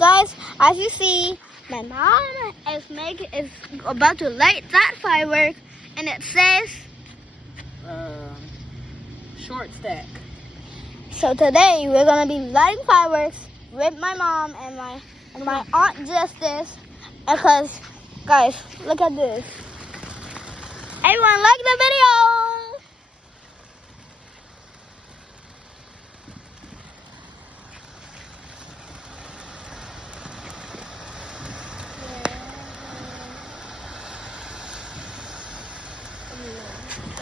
guys, as you see, my mom is about to light that firework, and it says short stack. So today we're gonna be lighting fireworks with my mom and my aunt Justice, because guys, look at this. Everyone like the video.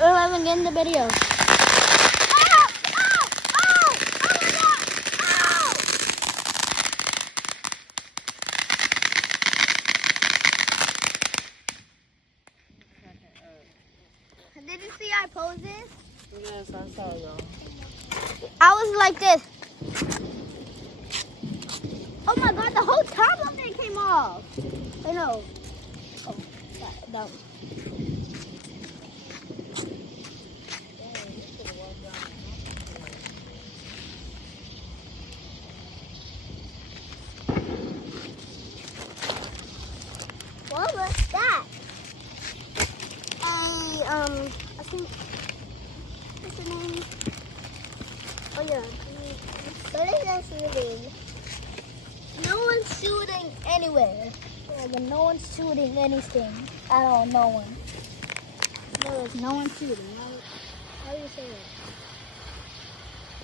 We're living in the video. Did you see our poses? Yes, I saw y'all. I was like this. Oh my god, the whole top of it came off. I know. Oh, that. What was that? I think, what's the name? Oh yeah. What is that shooting? No one's shooting anywhere. Yeah, but no one's shooting anything at all. No one. No one shooting. How do you say that?